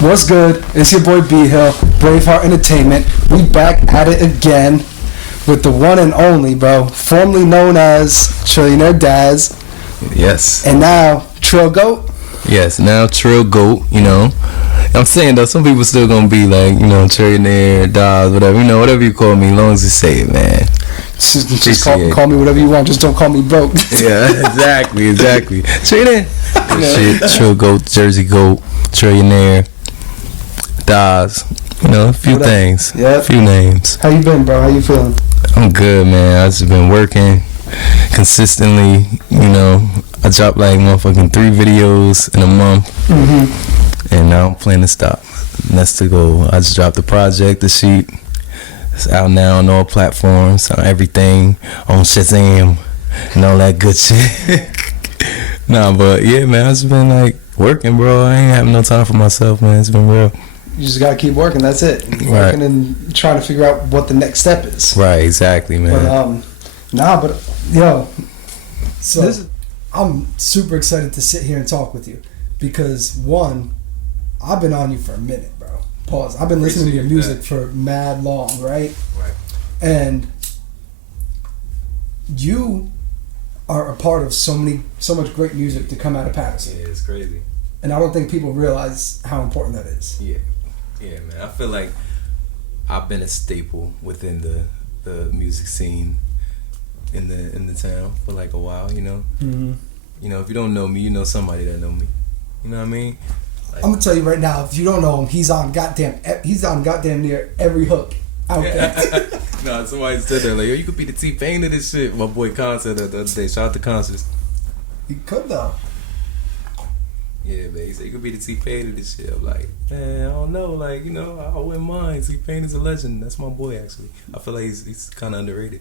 What's good? It's your boy B Hill, Braveheart Entertainment. We back at it again with the one and only, bro, formerly known as Trillionaire Daz. Yes. And now Trill Goat. Yes, now Trill Goat, you know. I'm saying though, some people still gonna be like, you know, Trillionaire Daz, whatever, you know, whatever you call me, as long as you say it, man. Just call me whatever you want, just don't call me broke. Yeah, exactly. Trillionaire. Shit, Trill Goat, Jersey Goat, Trillionaire Daz, you know, a few things, a few names. How you been, bro? How you feeling? I'm good, man. I just been working consistently, you know. I dropped like motherfucking 3 videos in a month, and now I'm planning to stop. And that's the goal. I just dropped the project, the sheet. It's out now on all platforms, on everything, on Shazam, and all that good shit. Nah, but yeah, man, I just been like working, bro. I ain't having no time for myself, man. It's been real. You just gotta keep working. That's it. Working and trying to figure out what the next step is. Right, exactly, man. But yo, so I'm super excited to sit here and talk with you because one, I've been on you for a minute, bro. Pause. I've been listening to your music for mad long, right? Right. And you are a part of so much great music to come out of Patterson. Yeah, it's crazy. And I don't think people realize how important that is. Yeah, man. I feel like I've been a staple within the music scene in the town for like a while, you know. Mm-hmm. You know, if you don't know me, you know somebody that know me. You know what I mean? Like, I'm gonna tell you right now, if you don't know him, he's on goddamn near every hook out there. No, somebody said that like, yo, you could be the T-Pain of this shit. My boy Con said that the other day. Shout out to Concerts. He could though. Yeah, man. He said you could be the T-Pain of this shit. I'm like, man, I don't know. Like, you know, I wouldn't mind. T-Pain is a legend. That's my boy, actually. I feel like he's kind of underrated.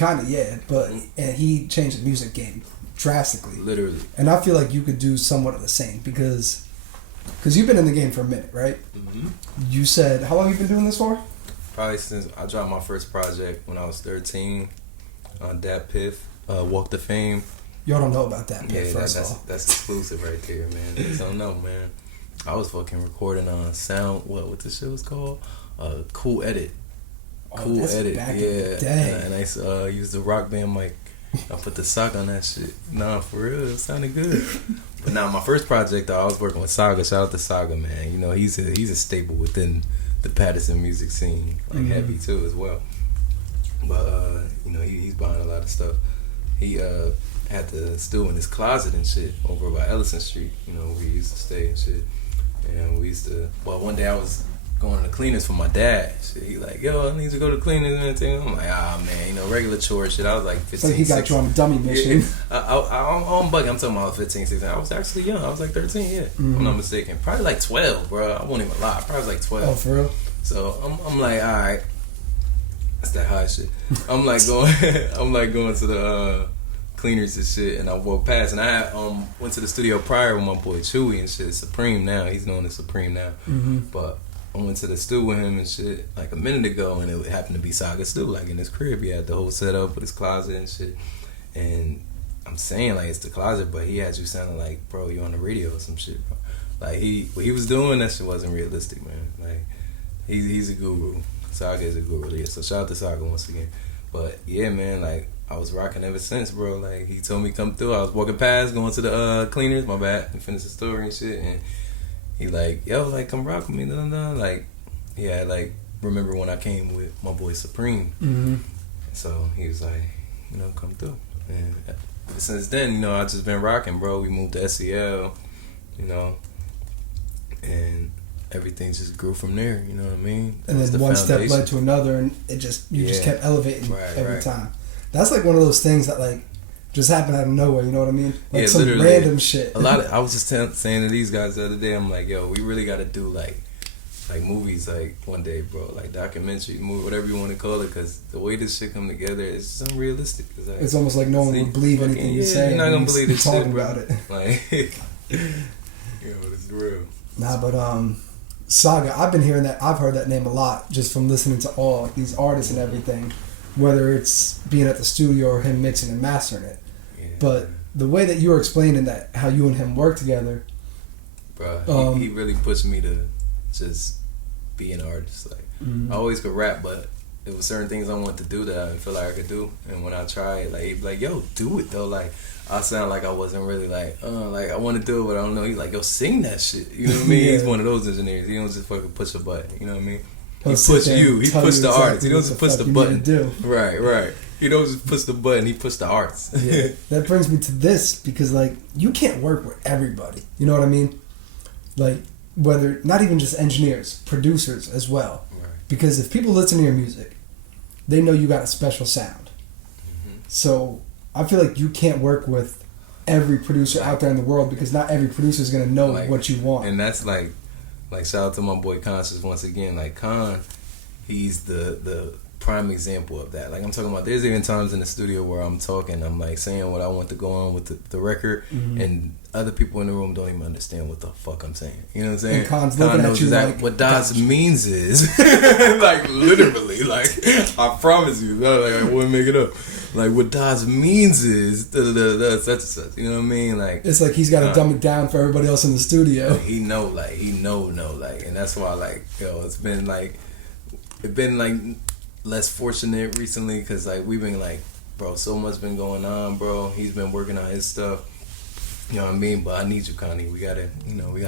And he changed the music game drastically. Literally. And I feel like you could do somewhat of the same because you've been in the game for a minute, right? Mm-hmm. You said, how long have you been doing this for? Probably since I dropped my first project when I was 13 on Dat Piff, Walk to Fame. Y'all don't know about that, yeah, first of all. That's exclusive right there, man. You don't know, man. I was fucking recording on what the shit was called? Cool Edit. Cool Edit, back yeah. In the day. And I used the Rock Band mic. I put the sock on that shit. Nah, for real, it sounded good. But now my first project though, I was working with Saga. Shout out to Saga, man. You know, he's a staple within the Patterson music scene, like heavy too as well. But you know, he's buying a lot of stuff. He had the stool in his closet and shit over by Ellison Street, you know, where we used to stay and shit. And we used to, one day I was going to the cleaners for my dad. Shit, he like, yo, I need to go to the cleaners and everything. I'm like, man, you know, regular chore shit. I was like 15, So he got 16. you on a dummy mission. I'm bugging. I'm talking about 15, 16. I was actually young. I was like 13, yeah. If I'm not mistaken. Probably like 12, bro. I won't even lie. Probably like 12. Oh, for real? So I'm like, all right. That's that high shit. I'm like going to the cleaners and shit, and I walked past, and I went to the studio prior with my boy Chewy and shit. Supreme now, he's known as Supreme now. But I went to the stew with him and shit like a minute ago, and it happened to be Saga stew, like in his crib. He had the whole setup with his closet and shit. And I'm saying like it's the closet, but he had you sounding like, bro, you on the radio or some shit, bro. Like what he was doing, that shit wasn't realistic, man. Like he's a guru. Saga is a guru, yeah. So shout out to Saga once again. But yeah, man, like I was rocking ever since, bro. Like he told me come through. I was walking past, going to the cleaners, my bad, and finish the story and shit. And he like, yo, like come rock with me, like yeah, like remember when I came with my boy Supreme. So he was like, you know, come through. And ever since then, you know, I just been rocking, bro. We moved to SEL, you know, and everything just grew from there. You know what I mean? And then one step led to another, and it just just kept elevating every time. That's like one of those things that like just happened out of nowhere. You know what I mean? Like some random shit. I was just saying to these guys the other day, I'm like, yo, we really got to do like movies like one day, bro. Like documentary, movie, whatever you want to call it, because the way this shit come together is just unrealistic. It's almost like no one would believe anything you say. You're not gonna believe this talking shit, bro. about it. Like, yo, this is real. Nah, but Saga, I've been hearing that. I've heard that name a lot just from listening to all these artists and everything, whether it's being at the studio or him mixing and mastering it. Yeah. But the way that you were explaining that, how you and him work together, bro. He really pushed me to just be an artist. Like I always could rap, but there was certain things I wanted to do that I didn't feel like I could do. And when I tried, like he'd be like, "Yo, do it though." Like I sound like I wasn't really like I want to do it, but I don't know. He's like, "Yo, sing that shit." You know what I mean? He's one of those engineers. He don't just fucking push a button. You know what I mean? He push you. He push the artist. He doesn't push the button. Right. He don't just push the button. He push the arts. Yeah. That brings me to this because like you can't work with everybody. You know what I mean? Like whether not even just engineers, producers as well. Right. Because if people listen to your music, they know you got a special sound. So I feel like you can't work with every producer out there in the world because not every producer is gonna know like, what you want. And that's like shout out to my boy Conscious once again. Like Con, he's the prime example of that. Like I'm talking about, there's even times in the studio where I'm talking, I'm like saying what I want to go on with the record, and other people in the room don't even understand what the fuck I'm saying. You know what I'm saying? And Con's looking at you like, what Daz means is like literally, like I promise you, like I wouldn't make it up. Like what Daz means is such and such. You know what I mean? Like it's like he's got to dumb it down for everybody else in the studio. He know, and that's why like it's been like less fortunate recently because like we've been like, bro, so much been going on, bro. He's been working on his stuff. You know what I mean? But I need you, Connie. We gotta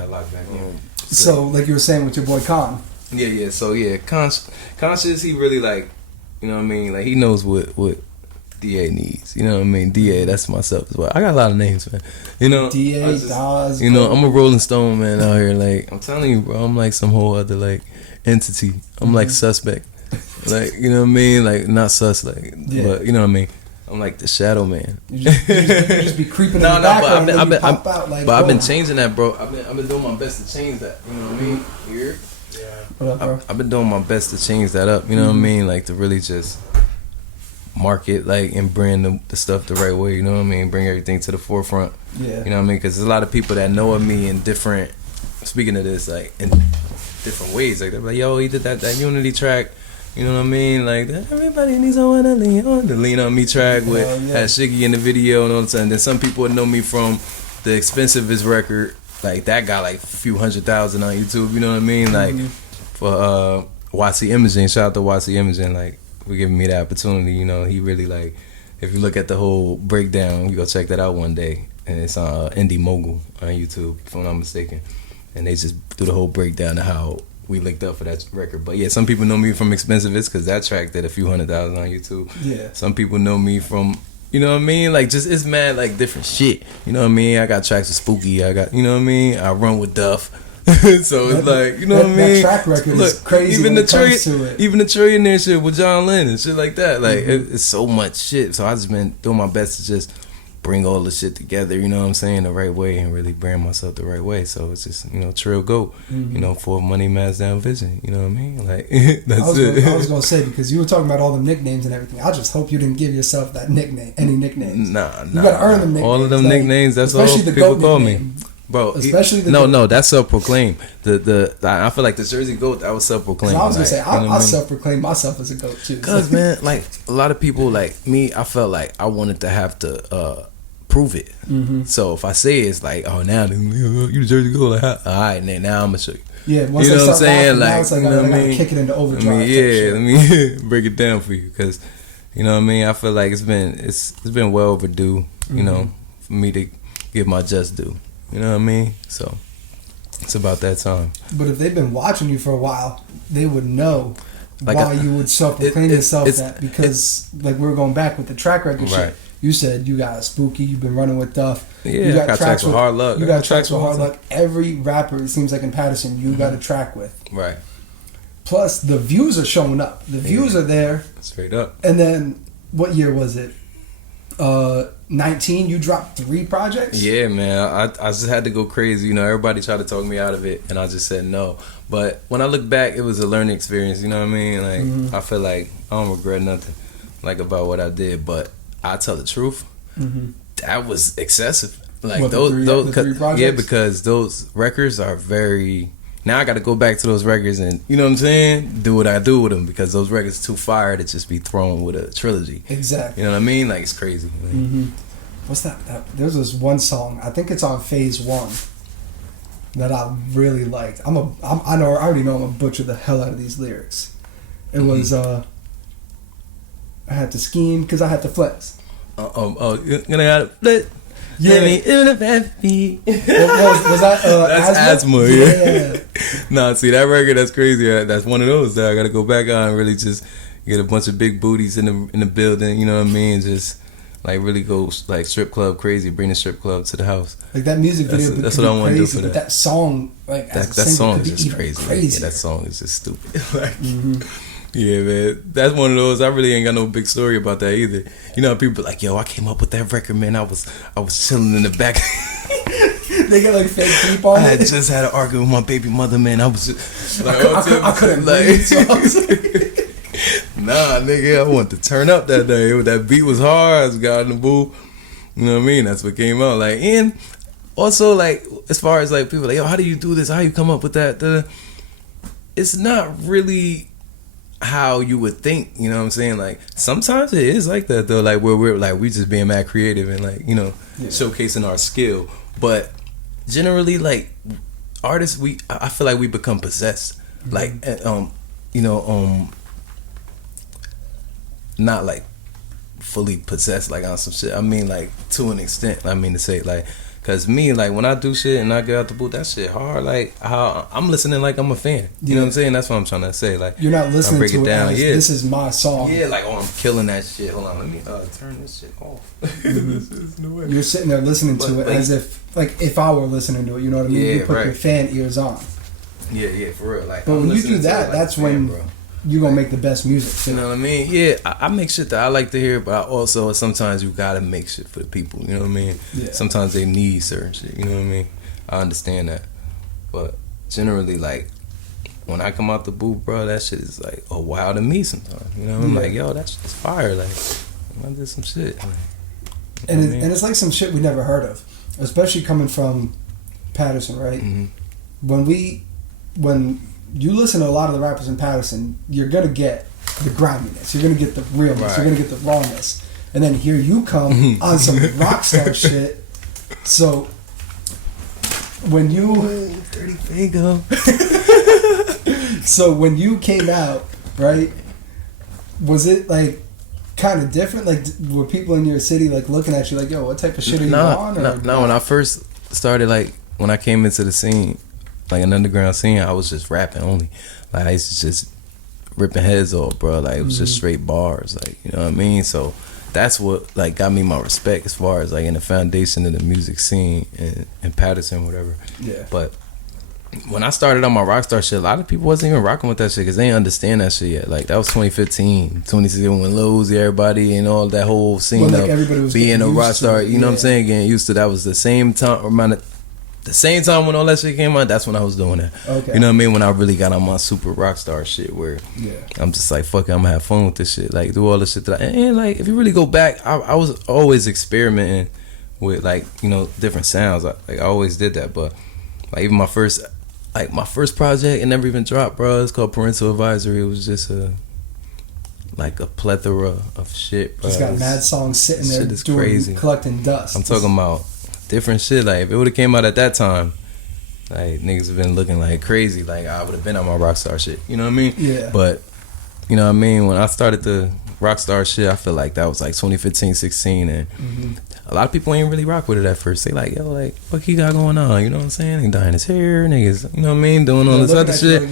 lock back in. So like you were saying with your boy Con. Yeah. So yeah, Conscious. He really like, you know what I mean? Like he knows what DA needs. You know what I mean? DA, that's myself as well. I got a lot of names, man. You know, DA, Daz. You know, I'm a Rolling Stone man out here. Like I'm telling you, bro, I'm like some whole other like entity. I'm like suspect. Like, you know what I mean? Like not sus, like, but you know what I mean? I'm like the shadow man. You just be creeping in the background and you pop out like. But I've been changing that, bro. I've been doing my best to change that. You know what I mean? Here. Yeah. What up, bro? I've been doing my best to change that up. You know what I mean? Like to really just market like and brand the stuff the right way. You know what I mean? Bring everything to the forefront. Yeah. You know what I mean? Because there's a lot of people that know of me in different. Speaking of this, like in different ways. Like they're like, yo, he did that Unity track. You know what I mean? Like everybody needs someone to lean on me track with had Shiggy in the video and all the time. Then some people would know me from the Expensivest record. Like that got like a few 100,000 on YouTube. You know what I mean? Like for YC Imaging, shout out to YC Imaging. Like for giving me the opportunity. You know, he really like. If you look at the whole breakdown, you go check that out one day, and it's on Indie Mogul on YouTube, if I'm not mistaken. And they just do the whole breakdown of how we linked up for that record. But yeah, some people know me from Expensivest because that track did a few 100,000 on YouTube. Yeah. Some people know me from, you know what I mean? Like just it's mad like different shit. You know what I mean? I got tracks with Spooky. I got, you know what I mean? I run with Duff. So it's like, you know what I mean? That track record is crazy even when it comes to it. Even the Trillionaire shit with John Lennon and shit like that. Like it's so much shit. So I just been doing my best to just bring all the shit together, you know what I'm saying, the right way and really brand myself the right way. So it's just, you know, Trill Goat, you know, for Money Mass Down Vision, you know what I mean? Like, that's it. I was going to say, because you were talking about all the nicknames and everything, I just hope you didn't give yourself that nickname, any nicknames. Nah. You got to earn them nicknames. All of them like, nicknames, that's all people call me. Bro, especially the no, that's self-proclaimed. I feel like the Jersey Goat, that was self-proclaimed. I was gonna say, I self-proclaim myself as a goat too. Cause man, like a lot of people, like me, I felt like I wanted to have to prove it. So if I say it's like, oh, now you the Jersey Goat, like, all right, now I'm gonna show you. Yeah, once you know what I'm saying? Like, it's like, you know what I mean? Kick it into overdrive. Let me break it down for you, cause you know what I mean. I feel like it's been well overdue. You know, for me to give my just due. You know what I mean? So it's about that time. But if they've been watching you for a while, they would know like why you would self-proclaim yourself that, because like we were going back with the track record shit. You said you got Spooky, you've been running with Duff. Yeah, you got tracks with Hard Luck. You got tracks with Hard Luck. Every rapper, it seems like in Patterson, you got a track with. Right. Plus, the views are showing up. The views are there. Straight up. And then, what year was it? 19, you dropped 3 projects? Yeah, man. I just had to go crazy. You know, everybody tried to talk me out of it, and I just said no. But when I look back, it was a learning experience. You know what I mean? Like, I feel like I don't regret nothing, like, about what I did. But I tell the truth, that was excessive. Like, what, those the 3 projects? Yeah, because those records are very. Now I got to go back to those records and, you know what I'm saying, do what I do with them, because those records too fire to just be thrown with a trilogy. Exactly. You know what I mean? Like, it's crazy. Like, what's that? There's this one song, I think it's on Phase 1, that I really liked. I already know I'm gonna butcher the hell out of these lyrics. It was I had to scheme because I had to flex. You're gonna gotta flip. Yeah, was that that's asthma? Yeah. Nah, see that record, that's crazy. That's one of those that I gotta go back on and really just get a bunch of big booties in the building. You know what I mean? Just like really go like strip club crazy, bring the strip club to the house. Like that music video. That's what I want to do for but that. That song, like that song is just crazy. Yeah, that song is just stupid. Like, yeah, man, that's one of those. I really ain't got no big story about that either. You know, people be like, "Yo, I came up with that record, man. I was chilling in the back." They get like fake deep on it. I had just had an argument with my baby mother, man. I was just like, I couldn't breathe, so I was like, nah, nigga, I wanted to turn up that day. That beat was hard. I was got in the booth. You know what I mean? That's what came out. Like, and also like as far as like people like, yo, how do you do this? How you come up with that? It's not really how you would think, you know what I'm saying? Like sometimes it is like that though, like where we're like we just being mad creative and like, you know, showcasing our skill. But generally like artists, I feel like we become possessed. Like you know, not like fully possessed like on some shit. I mean like to an extent. I mean to say like, cause me like when I do shit and I get out the booth, that shit hard. Like how I'm listening like I'm a fan. You know what I'm saying? That's what I'm trying to say. Like you're not listening break to it down. as, this is my song. Yeah, like I'm killing that shit. Hold on, let me turn this shit off. You're sitting there listening to it as if I were listening to it. You know what I mean? Yeah, you put your fan ears on. Yeah, for real. Like, but when you do that, that's when you're gonna make the best music. You know what I mean? Yeah, I make shit that I like to hear, but I also sometimes you gotta make shit for the people. You know what I mean? Yeah. Sometimes they need certain shit. You know what I mean? I understand that, but generally, like when I come out the booth, bro, that shit is like a wow to me. Sometimes, you know, I'm like, yo, that's fire. Like, I did some shit. Like, and it's like some shit we never heard of, especially coming from Patterson, right? Mm-hmm. When you listen to a lot of the rappers in Patterson, you're gonna get the griminess, you're gonna get the realness, you're gonna get the rawness, and then here you come on some rockstar shit. So when you Dirty Fago. So when you came out, right? Was it like kind of different? Like were people in your city like looking at you like, yo, what type of shit are you on? No, when I first started, like when I came into the scene, like an underground scene, I was just rapping only. Like I used to just ripping heads off, bro. Like it was just straight bars, like, you know what I mean? So that's what like got me my respect as far as like in the foundation of the music scene in Patterson, whatever. Yeah. But when I started on my rockstar shit, a lot of people wasn't even rocking with that shit because they didn't understand that shit yet. Like that was 2015, 2016 when Lil Uzi, everybody and all that whole scene like of being a rockstar. You know what I'm saying? Getting used to that was the same time around the same time when all that shit came out. That's when I was doing that. Okay. You know what I mean? When I really got on my super rockstar shit, where I'm just like, fuck it, I'm gonna have fun with this shit. Like do all the shit that and like if you really go back, I was always experimenting with like, you know, different sounds. I always did that, but like even my first project, it never even dropped, bro. It's called Parental Advisory. It was just a plethora of shit, bro. Just got mad songs sitting there shit is crazy. Collecting dust. I'm talking about different shit. Like if it would have came out at that time, like niggas have been looking like crazy. Like I would have been on my rockstar shit. You know what I mean? Yeah. But you know what I mean? When I started the rockstar shit, I feel like that was like 2015, 16, and a lot of people ain't really rock with it at first. They like, yo, like, what he got going on? You know what I'm saying? He dyeing his hair, niggas, you know what I mean? Doing all this other shit.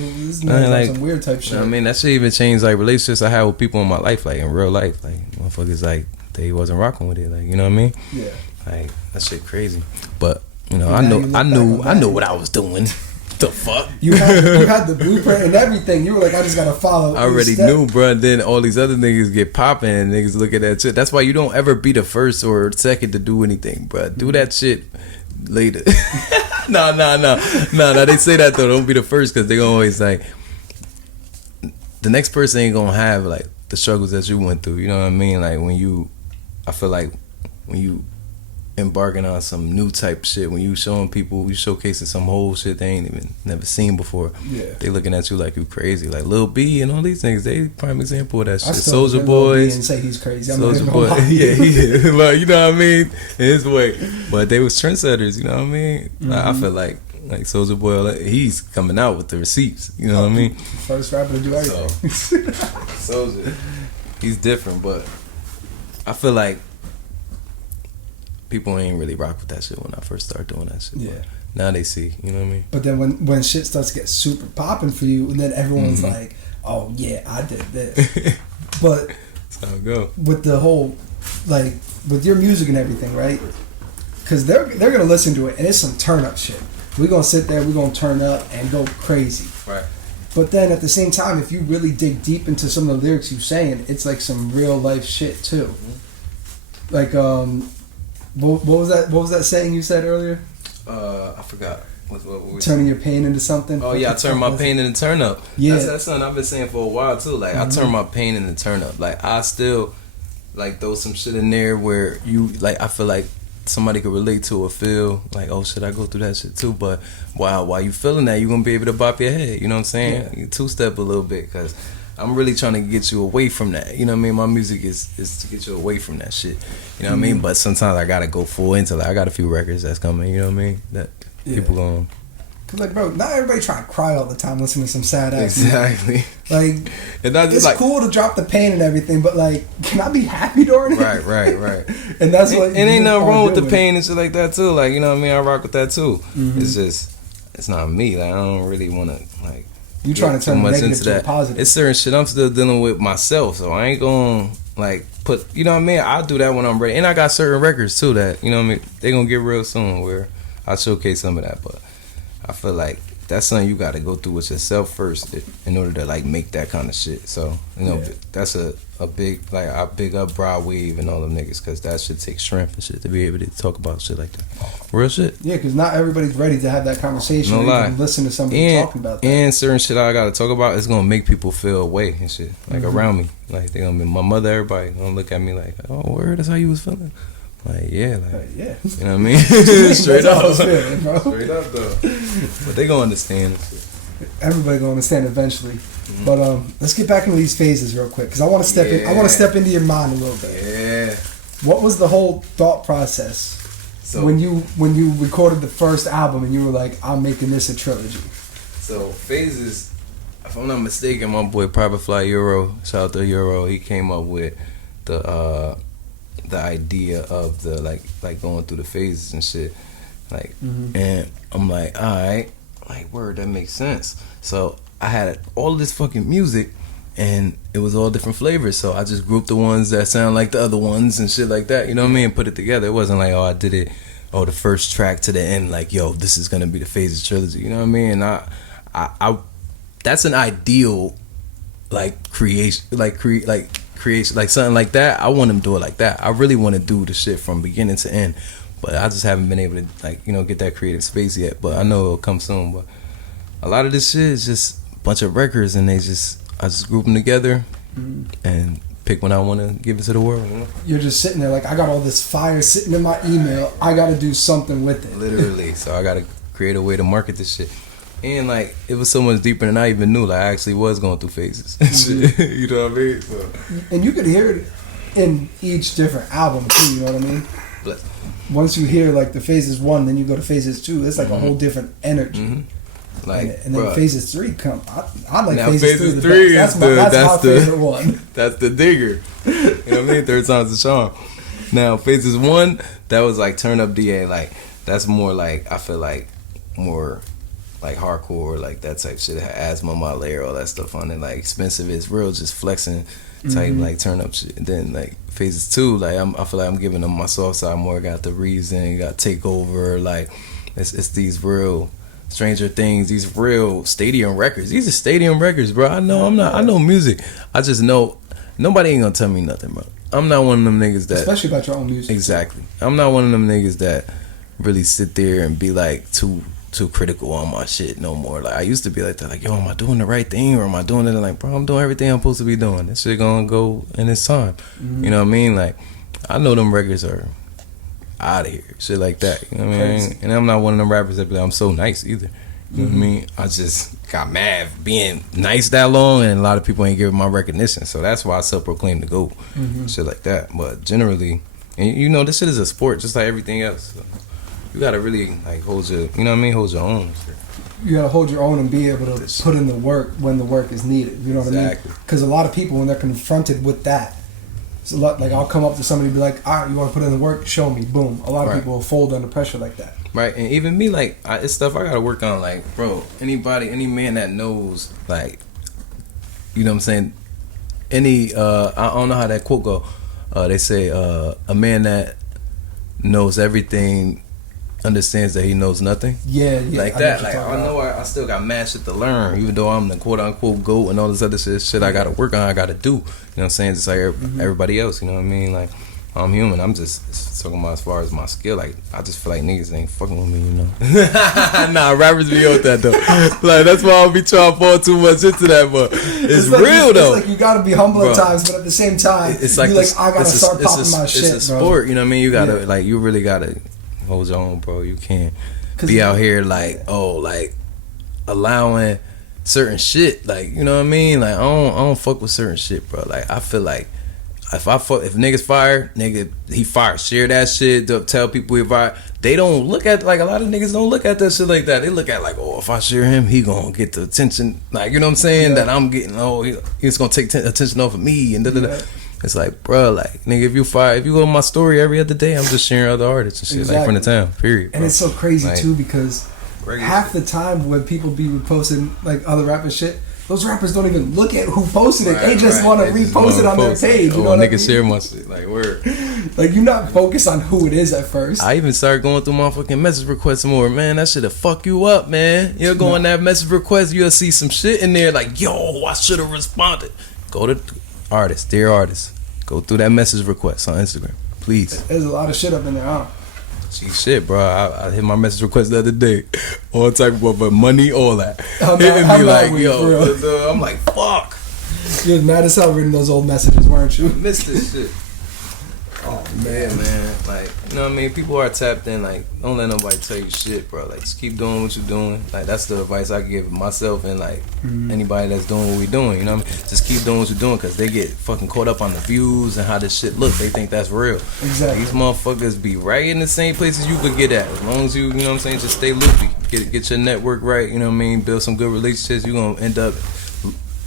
Like some weird type shit. You know what I mean? That shit even changed like relationships I had with people in my life, like in real life. Like motherfuckers like they wasn't rocking with it. Like, you know what I mean? Yeah. Like that shit crazy. But, you know, I knew what I was doing. The fuck? You had the blueprint and everything. You were like, I just gotta follow. I already knew, bro. Then all these other niggas get popping and niggas look at that shit. That's why you don't ever be the first or second to do anything, bro. Do that shit later. No. They say that though. Don't be the first because they always like the next person ain't gonna have like the struggles that you went through. You know what I mean? Like I feel like when you embarking on some new type shit, when you showing people, you showcasing some whole shit they ain't even never seen before. Yeah. They looking at you like you crazy. Like Lil B and all these things, they prime example of that shit. Soulja Boy and say he's crazy. Soulja Boy, yeah, he is. But you know what I mean? In his way. But they was trendsetters, you know what I mean? Like, I feel like Like Soulja Boy, like, he's coming out with the receipts. You know what I mean? First rapper to do everything. Soulja, he's different, but I feel like people ain't really rock with that shit when I first started doing that shit. Yeah. Now they see, you know what I mean? But then when shit starts to get super popping for you, and then everyone's like, "Oh yeah, I did this." But that's how it go. With the whole, like, with your music and everything, right? Because they're gonna listen to it, and it's some turn up shit. We're gonna sit there, we're gonna turn up and go crazy. Right. But then at the same time, if you really dig deep into some of the lyrics you're saying, it's like some real life shit too. Like what was that? What was that saying you said earlier? I forgot. What turning your pain into something. Oh yeah, I turn my pain into turn up. Yeah, that's something I've been saying for a while too. Like I turn my pain into turn up. Like I still like throw some shit in there where you like. I feel like somebody could relate to or feel like, oh shit, I go through that shit too. But while you feeling that, you gonna be able to bop your head. You know what I'm saying? Yeah. You two step a little bit because I'm really trying to get you away from that. You know what I mean? My music is to get you away from that shit. You know what I mean? But sometimes I gotta go full into like I got a few records that's coming. You know what I mean? That people going. Cause like, bro, not everybody trying to cry all the time listening to some sad ass exactly. Like, and that's it's like, cool to drop the pain and everything, but like, can I be happy during it? Right. And that's what. And ain't nothing wrong with the pain and shit like that too. Like, you know what I mean? I rock with that too. It's just, it's not me. Like, I don't really want to like. You trying to turn the negative to a positive? It's certain shit I'm still dealing with myself, so I ain't gonna like put. You know what I mean? I'll do that when I'm ready. And I got certain records too that you know what I mean. They gonna get real soon where I showcase some of that, but I feel like that's something you got to go through with yourself first in order to like make that kind of shit. So you know that's a big like I big up Broad Wave and all them niggas because that shit takes strength and shit to be able to talk about shit like that. Real shit. Yeah, because not everybody's ready to have that conversation. No or lie. even listen to somebody talking about that. And certain shit I gotta talk about is gonna make people feel away and shit like around me. Like they gonna be my mother, everybody gonna look at me like, oh, word, that's how you was feeling. Like yeah, yeah. You know what I mean? Straight up, how I was feeling, bro. Straight up though. But they gonna understand. Everybody gonna understand eventually. But let's get back into these phases real quick because I want to step in. I want to step into your mind a little bit. Yeah. What was the whole thought process when you recorded the first album and you were like, I'm making this a trilogy? So phases, if I'm not mistaken, my boy Private Fly Euro, shout out to Euro, he came up with the idea of the like going through the phases and shit, like, and I'm like, all right, like word, that makes sense. So I had all of this fucking music, and it was all different flavors. So I just grouped the ones that sound like the other ones and shit like that. You know what I mean? Put it together. It wasn't like, oh, I did it, the first track to the end, like, yo, this is gonna be the phases trilogy. You know what I mean? And I that's an ideal like creation, creation, like something like that. I want them to do it like that. I really want to do the shit from beginning to end, but I just haven't been able to like get that creative space yet. But I know it'll come soon. But a lot of this shit is just a bunch of records, and I just group them together and pick when I want to give it to the world. You know? You're just sitting there like, I got all this fire sitting in my email. I got to do something with it. Literally. So I got to create a way to market this shit. And like it was so much deeper than I even knew. Like I actually was going through phases. You know what I mean? So. And you could hear it in each different album too. You know what I mean? Once you hear like the phases 1, then you go to phases 2. It's like a whole different energy. Like and then phases 3 come. I like now phases 3 3 the best. That's my favorite one. That's the digger. You know what I mean? 3rd time's the charm. Now phases 1, that was like turn up DA. Like that's more like I feel like more. Like hardcore, like that type shit. It had asthma, my layer, all that stuff on it. Like expensive, it's real, just flexing type, like turn up shit. And then like phases 2, like I feel like I'm giving them my soft side more. Got the reason, got takeover. Like it's these real Stranger Things, these real stadium records. These are stadium records, bro. I know music. I just know nobody ain't gonna tell me nothing, bro. I'm not one of them niggas that, especially about your own music. Exactly. I'm not one of them niggas that really sit there and be like too critical on my shit no more. Like I used to be like that, like, yo, am I doing the right thing or am I doing it? And like, bro, I'm doing everything I'm supposed to be doing. This shit gonna go in its time. You know what I mean? Like I know them records are out of here, shit like that. You know what I mean? And I'm not one of them rappers that be like, I'm so nice either. You know what I mean? I just got mad being nice that long, and a lot of people ain't giving my recognition. So that's why I self-proclaim the GOAT, shit like that. But generally, and you know, this shit is a sport just like everything else. So you gotta really like hold your, you know what I mean, hold your own. You gotta hold your own and be able to put in the work when the work is needed. You know what I mean? Because a lot of people, when they're confronted with that, it's a lot, like I'll come up to somebody and be like, all right, you want to put in the work? Show me. Boom. A lot of people will fold under pressure like that. Right, and even me, like, it's stuff I gotta work on. Like, bro, any man that knows, like, you know what I'm saying? I don't know how that quote go. They say, a man that knows everything understands that he knows nothing. Yeah. Like that. Like, I know I still got mad shit to learn, even though I'm the quote unquote GOAT and all this other shit I gotta work on, I gotta do. You know what I'm saying? Just like everybody else, you know what I mean? Like, I'm human. I'm just talking about as far as my skill. Like, I just feel like niggas ain't fucking with me, you know? Nah, rappers be on that, though. Like, that's why I don't be trying to fall too much into that, but it's like, real, though. It's like you gotta be humble at times, but at the same time, it's like, I gotta start popping my shit, It's a sport, you know what I mean? You gotta, like, you really gotta hold your own, bro. You can't be out here, like, allowing certain shit. Like, you know what I mean? Like, I don't fuck with certain shit, bro. Like, I feel like, if niggas fire, nigga, he fired. Share that shit. Tell people he fired. They don't look at, like, a lot of niggas don't look at that shit like that. They look at like, oh, if I share him, he gonna get the attention. Like, you know what I'm saying? That I'm getting. Oh, he's gonna take attention off of me and da da da. It's like, bro, like, nigga, if you go to my story every other day, I'm just sharing other artists and shit, like, from the town. Period. Bro. And it's so crazy like, too because half the time when people be reposting like other rappers shit, those rappers don't even look at who posted it. They just want to repost it on their page. You know what I mean? Share my shit. Like, word. Like, you're not focused on who it is at first. I even started going through my fucking message requests more. Man, that shit'll fuck you up, man. You'll go in that message request, you'll see some shit in there like, yo, I should have responded. Go to artists, dear artists. Go through that message request on Instagram, please. There's a lot of shit up in there, huh? Gee, shit, bro. I hit my message request the other day. All type of money, all that. Hitting me like, yo, I'm like, fuck. You was mad as hell reading those old messages, weren't you? Missed this shit. Oh man. Like, you know what I mean? People are tapped in. Like, don't let nobody tell you shit, bro. Like, just keep doing what you're doing. Like, that's the advice I give myself and like anybody that's doing what we're doing. You know what I mean? Just keep doing what you're doing, because they get fucking caught up on the views and how this shit look. They think that's real. Exactly. These motherfuckers be right in the same places you could get at. As long as you know what I'm saying, just stay loopy. Get your network right. You know what I mean? Build some good relationships. You're gonna end up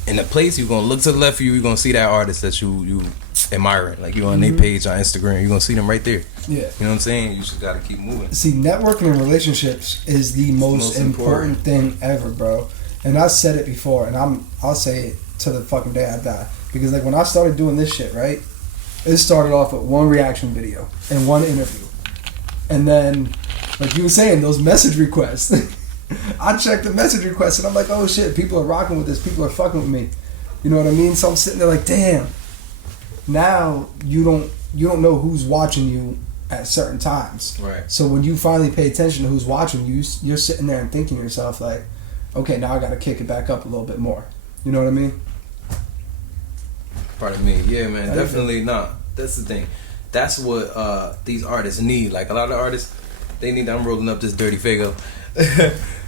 in a place. You're gonna look to the left of you. You're gonna see that artist that you admiring. Like, you on their page on Instagram, you're gonna see them right there. Yeah. You know what I'm saying? You just gotta keep moving. See, networking and relationships is the most important thing ever, bro. And I said it before, and I'll say it to the fucking day I die. Because like when I started doing this shit, right? It started off with one reaction video and one interview. And then, like you were saying, those message requests. I checked the message requests and I'm like, oh shit, people are rocking with this, people are fucking with me. You know what I mean? So I'm sitting there like, damn. Now you don't know who's watching you at certain times. Right. So when you finally pay attention to who's watching you, you're sitting there and thinking to yourself like, okay, now I got to kick it back up a little bit more. You know what I mean? Pardon me. Yeah, man. Definitely not. That's the thing. That's what these artists need. Like, a lot of artists, they need. I'm rolling up this dirty Fago.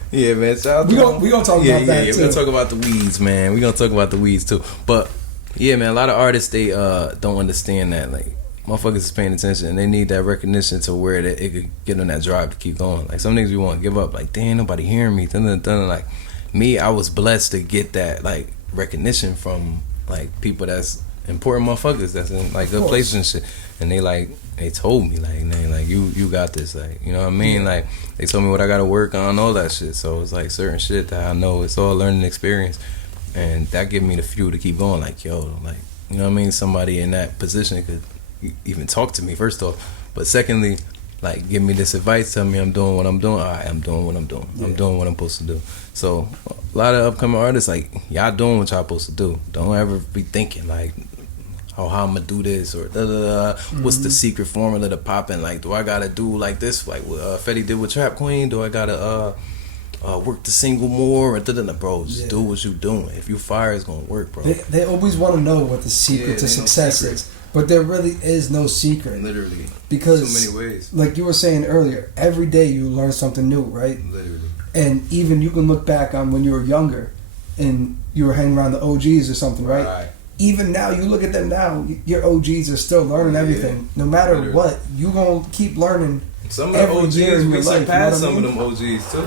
Yeah, man. So we gonna talk about that too. We're gonna talk about the weeds, man. We're gonna talk about the weeds too. But yeah, man, a lot of artists, they don't understand that. Like, motherfuckers is paying attention and they need that recognition to where it could get them that drive to keep going. Like, some niggas we want to give up. Like, damn, nobody hearing me. Like, me, I was blessed to get that, like, recognition from, like, people that's important motherfuckers that's in, like, good places and shit. And they told me, like, man, like, you got this. Like, you know what I mean? Like, they told me what I got to work on, all that shit. So it's, like, certain shit that I know. It's all learning experience. And that gave me the fuel to keep going. Like, yo, like, you know what I mean? Somebody in that position could even talk to me, first off. But secondly, like, give me this advice, tell me I'm doing what I'm doing. All right, I'm doing what I'm doing. Yeah. I'm doing what I'm supposed to do. So a lot of upcoming artists, like, y'all doing what y'all supposed to do. Don't ever be thinking, like, oh, how I'm going to do this, or da-da-da. What's the secret formula to popping? Like, do I got to do like this, like what Fetty did with Trap Queen? Do I got to work the single more, or bro, just do what you doing. If you fire, it's gonna work, bro. They always want to know what the secret to success is, but there really is no secret. Literally, because so many ways. Like you were saying earlier, every day you learn something new, right? Literally. And even you can look back on when you were younger, and you were hanging around the OGs or something, right? Even now, you look at them now, your OGs are still learning everything. No matter what, you gonna keep learning Some of the every year OGs, in we your life. surpassed You some know of what I them OGs too.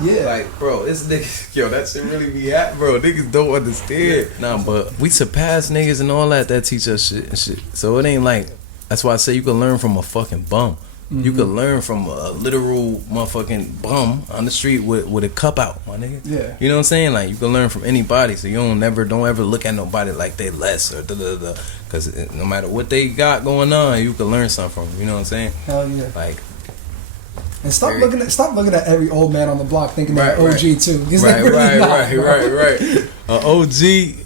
mean? Yeah. Like, bro, it's niggas, yo, that shit really be at, bro. Niggas don't understand. Nah, but we surpass niggas and all that teach us shit and shit. So it ain't like, that's why I say you can learn from a fucking bum. You can learn from a literal motherfucking bum on the street with a cup out, my nigga. Yeah. You know what I'm saying? Like, you can learn from anybody, so you don't ever look at nobody like they less or da-da-da. Because no matter what they got going on, you can learn something from them. You know what I'm saying? Hell yeah. Like, And stop looking at every old man on the block thinking they're Right, OG too. He's right, like, really not, right. bro. OG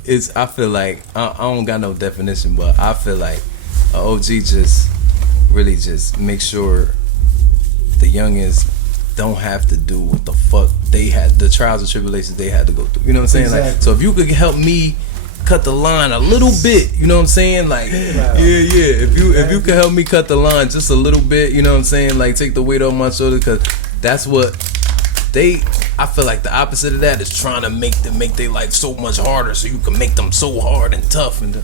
is, I feel like, I don't got no definition, but I feel like a OG just really just make sure the youngins don't have to do what the fuck they had, the trials and tribulations they had to go through. You know what I'm saying? Exactly. Like, so if you could help me cut the line a little bit, you know what I'm saying? Like, yeah. If you could help me cut the line just a little bit, you know what I'm saying? Like, take the weight off my shoulder, because that's what I feel like the opposite of that is trying to make their life so much harder, so you can make them so hard and tough and.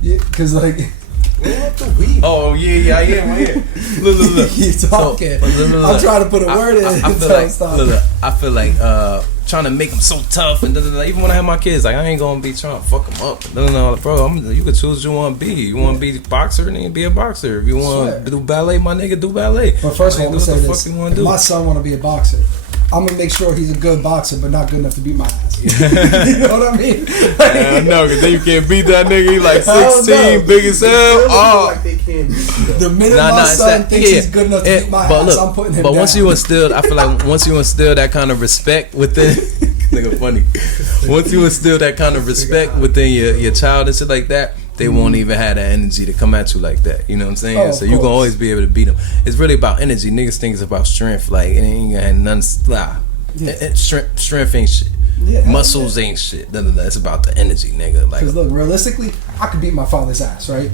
Yeah, because like. Oh yeah, I am here. Look. You talking? So, I'm trying to put a word in. I feel like trying to make them so tough and even when I have my kids, like, I ain't gonna be trying to fuck them up. Bro, you can choose what you want to be. You want to be a boxer, then be a boxer. If you want to do ballet, my nigga, do ballet. But first of all, I'm gonna say this: if my son want to be a boxer, I'm gonna make sure he's a good boxer, but not good enough to beat my ass. You know what I mean? No, because then you can't beat that nigga. He like 16, big as hell. Oh, like they can't beat you. The minute my son thinks he's good enough to beat my ass, I'm putting him down. But once you instill, I feel like once you instill that kind of respect within, nigga, funny. Once you instill that kind of respect within your child and shit like that, they won't even have that energy to come at you like that. You know what I'm saying? So you can always be able to beat them. It's really about energy. Niggas think it's about strength. Like, it ain't got nothing. Strength ain't shit. Yeah, Muscles ain't shit. It's about the energy, nigga. Like, because look, realistically, I could beat my father's ass, right?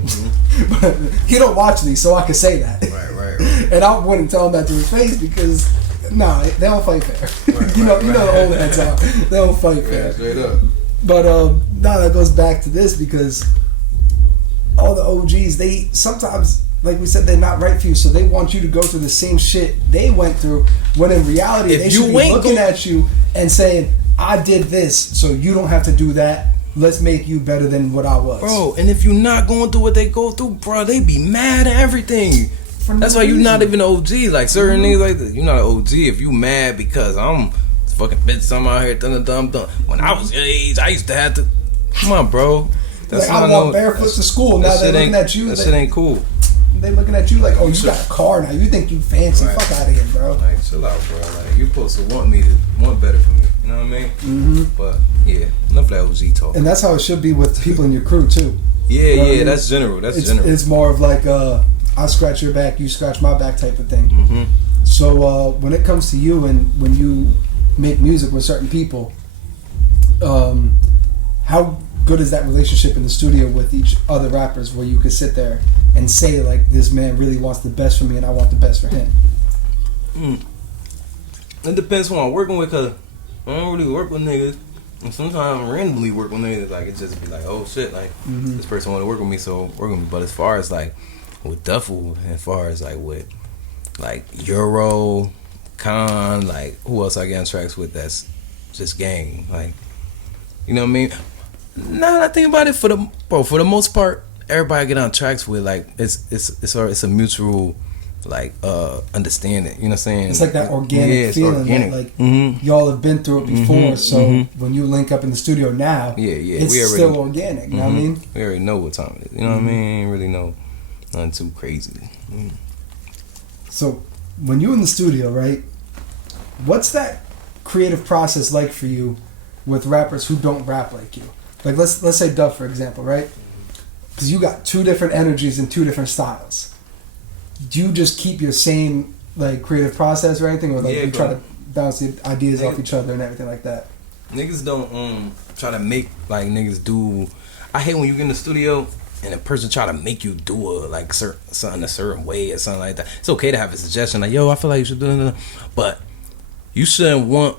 But he don't watch me, so I can say that. Right. And I wouldn't tell him that to his face because, nah, they don't fight fair. You know the old heads out. They don't fight fair. Straight up. But now that goes back to this because all the OGs, they sometimes, like we said, they're not right for you, so they want you to go through the same shit they went through, when in reality, they should be looking at you and saying, I did this, so you don't have to do that. Let's make you better than what I was. Bro, and if you're not going through what they go through, bro, they be mad at everything. That's why you're not even an OG. Like, certain niggas like that, you're not an OG if you mad because I'm fucking bitch, I'm out here, done. When I was your age, I used to have to. Come on, bro. Like, I walk barefoot to school. Now they're looking at you. That shit ain't cool. They looking at you like, oh, you got a car now. You think you fancy? Right. Fuck out of here, bro. Like, chill out, bro. Like, you supposed to want better for me. You know what I mean? Mm-hmm. But yeah, enough of that OG talk. And that's how it should be with people in your crew too. Yeah, you know what I mean? That's general. It's more of like I scratch your back, you scratch my back type of thing. Mm-hmm. So when it comes to you and when you make music with certain people, how good is that relationship in the studio with each other rappers where you could sit there and say like, this man really wants the best for me and I want the best for him? It depends who I'm working with, cause I don't really work with niggas, and sometimes I randomly work with niggas. Like, it just be like, oh shit, like this person want to work with me, so work with me. But as far as like with Duffel, as far as like with like Euro, Khan, like who else I get on tracks with that's just gang, like, you know what I mean? Now that I think about it, for the most part, everybody I get on tracks with, like, it's a mutual like understanding. You know what I'm saying? It's like that organic feeling, organic. That like y'all have been through it before. So when you link up in the studio now, it's still organic. You know what I mean? We already know what time it is. You know what I mean? Ain't really know nothing too crazy. So when you're in the studio, right? What's that creative process like for you with rappers who don't rap like you? Like let's say Duff, for example, right? Because you got two different energies and two different styles. Do you just keep your same like creative process or anything, or like you try to bounce the ideas off each other and everything like that? Niggas don't try to make like niggas do. I hate when you get in the studio and a person try to make you do something a certain way or something like that. It's okay to have a suggestion like, yo, I feel like you should do that, but you shouldn't want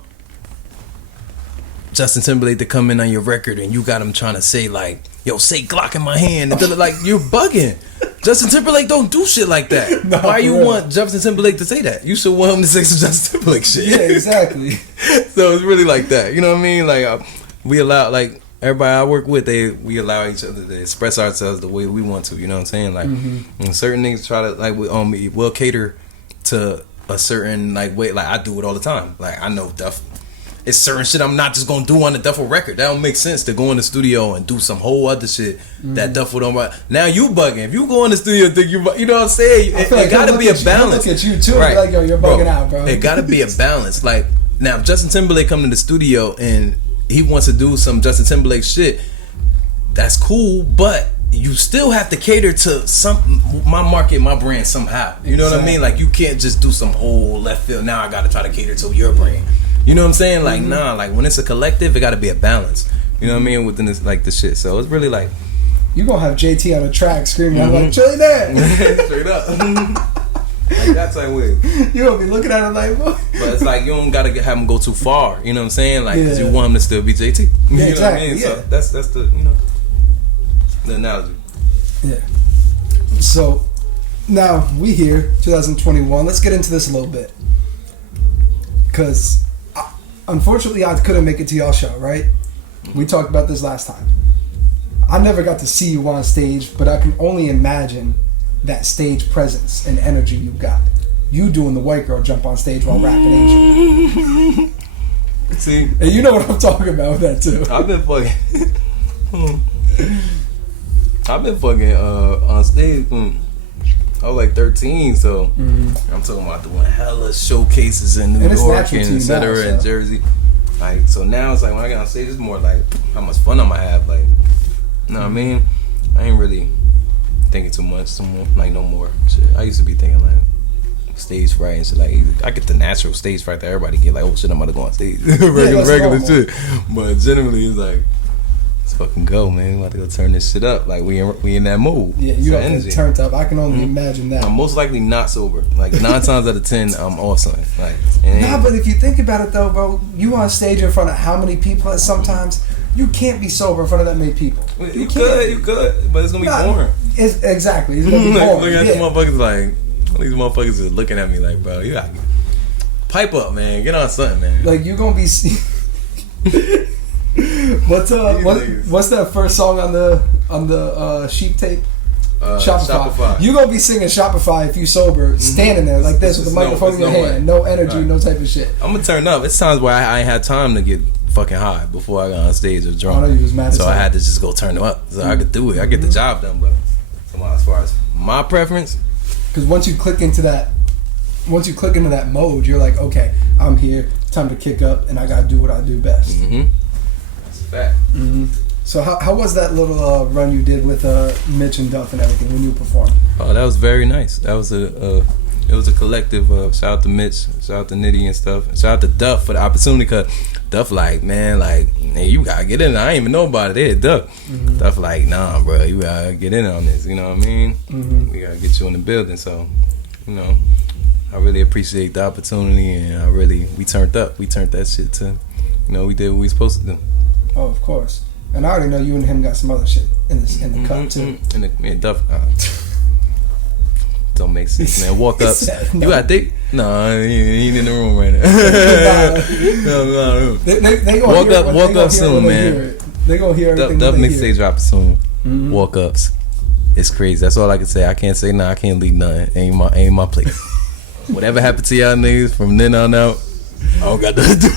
Justin Timberlake to come in on your record and you got him trying to say like, yo, say Glock in my hand, and like, you're bugging. Justin Timberlake don't do shit like that. No, Why you real. want Justin Timberlake to say that? You should want him to say some Justin Timberlake shit. Yeah, exactly. So it's really like that. You know what I mean? Like we allow, like everybody I work with, we allow each other to express ourselves the way we want to. You know what I'm saying? Like and certain things try to like we'll cater to a certain like way. Like I do it all the time. Like I know it's certain shit I'm not just gonna do on the Duffel record. That don't make sense to go in the studio and do some whole other shit that Duffel don't write. Now you bugging. If you go in the studio and think you know what I'm saying? It like gotta be a balance. Look at you too. Right. Like, yo, you're bugging out, bro. It gotta be a balance. Like now, if Justin Timberlake come to the studio and he wants to do some Justin Timberlake shit, that's cool. But you still have to cater to my market, my brand somehow. You know what I mean? Like you can't just do some whole left field. Now I gotta try to cater to your brand. You know what I'm saying? Like nah. Like when it's a collective, it gotta be a balance. You know what I mean? Within this, like the shit. So it's really like you gonna have JT on the track screaming out like Trillionaire. Straight up. Like that type way. You gonna be looking at him like, what? But it's like you don't gotta have him go too far. You know what I'm saying? Like, cause Yeah. you want him to still be JT. You know exactly. what I mean? Yeah. So that's the the analogy. Yeah. So now we here, 2021. Let's get into this a little bit, cause unfortunately I couldn't make it to y'all show. Right? We talked about this last time. I never got to see you on stage, but I can only imagine that stage presence and energy you got. You doing the white girl jump on stage while rapping Asian. See, And you know what I'm talking about with that too. I've been fucking on stage. I was like 13, so I'm talking about doing hella showcases in New And it's York natural to and you et cetera, now, and so. Jersey. Like so now it's like when I get on stage, it's more like how much fun I'm gonna have. Like, you know what I mean? I ain't really thinking too much, no more shit. I used to be thinking like stage fright and shit. Like I get the natural stage fright that everybody get. Like, oh shit, I'm about to go on stage, regular normal. shit. But generally, it's like let's fucking go, man. We about to go turn this shit up. Like we in that mood. Yeah, you don't get turned up. I can only imagine that. I'm most likely not sober. Like 9 times out of 10, I'm awesome. Like Nah, but if you think about it though, bro, you on stage in front of how many people? And sometimes you can't be sober in front of that many people. You could, but it's gonna be boring. Exactly, it's gonna be Like, boring. look at these motherfuckers like these motherfuckers is looking at me like, bro, you gotta pipe up, man. Get on something, man. Like you gonna be. What's that first song on the sheep tape? Shopify. You gonna be singing Shopify if you sober, standing there like this with the microphone in your hand, no energy, no type of shit. I'm gonna turn up. It's times where I ain't had time to get fucking high before I got on stage or drunk. I know you was mad. So I had to just go turn them up. So I could do it. I get the job done. But as far as my preference, because once you click into that mode, you're like, okay, I'm here. Time to kick up, and I gotta do what I do best. That's a fact. So how was that little run you did with Mitch and Duff and everything when you performed? Oh, that was very nice. That was it was a collective. Shout out to Mitch, shout out to Nitty and stuff. Shout out to Duff for the opportunity. Cause Duff like, man, you gotta get in. I ain't even know about it. They Duff. Duff like, nah, bro, you gotta get in on this. You know what I mean? We gotta get you in the building. So, you know, I really appreciate the opportunity, and we turned up. We turned that shit to, you know, we did what we supposed to do. Oh, of course. And I already know you and him got some other shit in the cup too. And Duff. Don't make sense, man. Walk up. No. You got dick? No, he ain't in the room right now. No. They gonna Walk up soon, man. They gonna hear everything. Duff mixtape dropping soon. Walk ups. It's crazy. That's all I can say. I can't say I can't leave nothing. Ain't my place. Whatever happened to y'all niggas from then on out, I don't got nothing to do.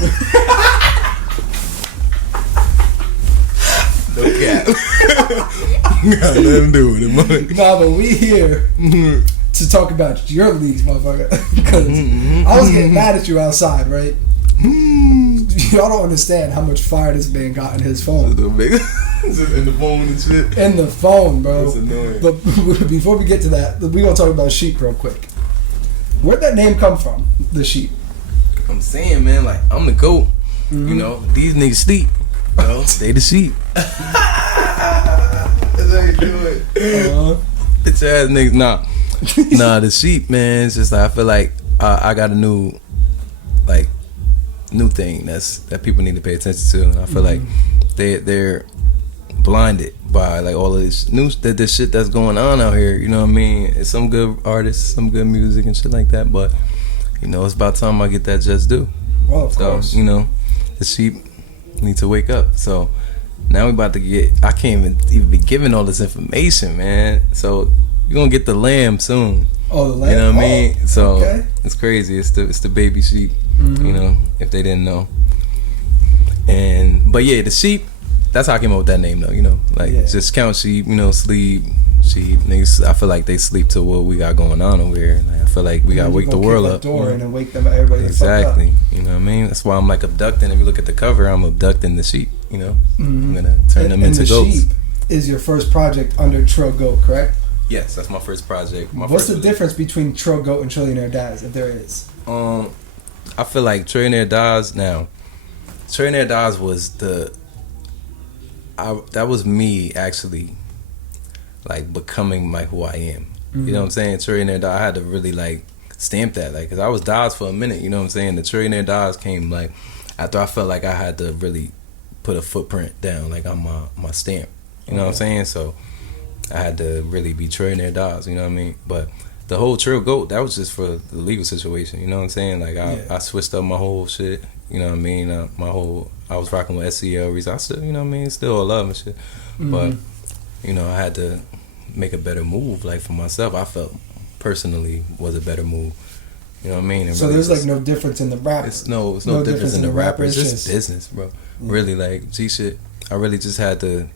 No cap. Got nothing to do with it, man. Nah, but we here to talk about your leagues, motherfucker. Because I was getting mad at you outside, right? Y'all don't understand how much fire this man got in his phone. In the phone and shit. In the phone, bro. That's annoying. But before we get to that, we gonna talk about sheep real quick. Where'd that name come from? The sheep. I'm saying, man, like I'm the goat. You know, these niggas sleep. You know, stay the sheep. That's how you do it. Bitch ass niggas, nah, the sheep, man. It's just like I feel like I got a new thing that people need to pay attention to, and I feel like they're blinded by like all of this new this shit that's going on out here. You know what I mean? It's some good artists, some good music and shit like that. But you know, it's about time I get that just due. Well, of course. You know, the sheep need to wake up. So now we about to get. I can't even be giving all this information, man. So you're gonna get the lamb soon. Oh, the lamb. You know what I mean? So okay. It's crazy. It's the baby sheep. Mm-hmm. You know, if they didn't know. But yeah, the sheep. That's how I came up with that name, though. You know, like just count sheep. You know, sleep sheep. Niggas, I feel like they sleep to what we got going on over here. Like, I feel like we gotta wake the world up. Door in and wake them. Everybody exactly. You know what I mean? That's why I'm like abducting. If you look at the cover, I'm abducting the sheep. You know, I'm gonna turn them into goats. Sheep is your first project under Trill Goat, correct? Yes, that's my first project. What's the difference between Trill Goat and Trillionaire Daz, if there is? I feel like Trillionaire Daz. Now, Trillionaire Daz was that was me actually, like becoming like who I am. Mm-hmm. You know what I'm saying? Trillionaire Daz. I had to really like stamp that, like, cause I was Daz for a minute. You know what I'm saying? The Trillionaire Daz came like after I felt like I had to really put a footprint down, like on my stamp. You know what I'm saying? So I had to really be Trillionaire Daz. You know what I mean? But the whole Trill Goat, that was just for the legal situation. You know what I'm saying? Like I switched up my whole shit. You know what I mean? I was rocking with SCL Reese. I still, you know what I mean? Still all love and shit. Mm-hmm. But, you know, I had to make a better move, like for myself. I felt personally was a better move. You know what I mean? So really there's like no difference in the rapper. It's no difference in the rapper. It's just business, bro. Yeah. Really, like G shit. I really just had to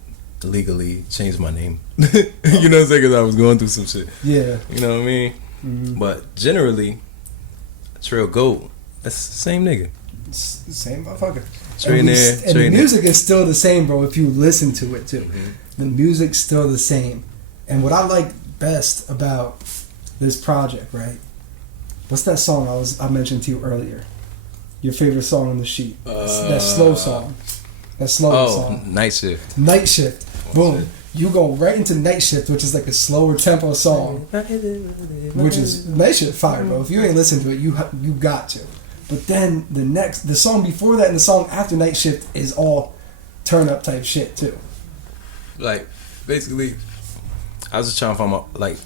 legally change my name. You know what I'm saying? Because I was going through some shit. Yeah. You know what I mean? Mm-hmm. But generally, Trill Goat, that's the same nigga. It's the same motherfucker. And the music is still the same, bro, if you listen to it too. Mm-hmm. The music's still the same. And what I like best about this project, right? What's that song I mentioned to you earlier? Your favorite song on the sheet. That slow song. That slow song. Night Shift. Night Shift. Boom. You go right into Night Shift, which is like a slower tempo song. Which is Night Shift fire, bro. If you ain't listened to it, you got to. But then the song before that and the song after Night Shift is all turn up type shit too. Like, basically, I was just trying to find my, like,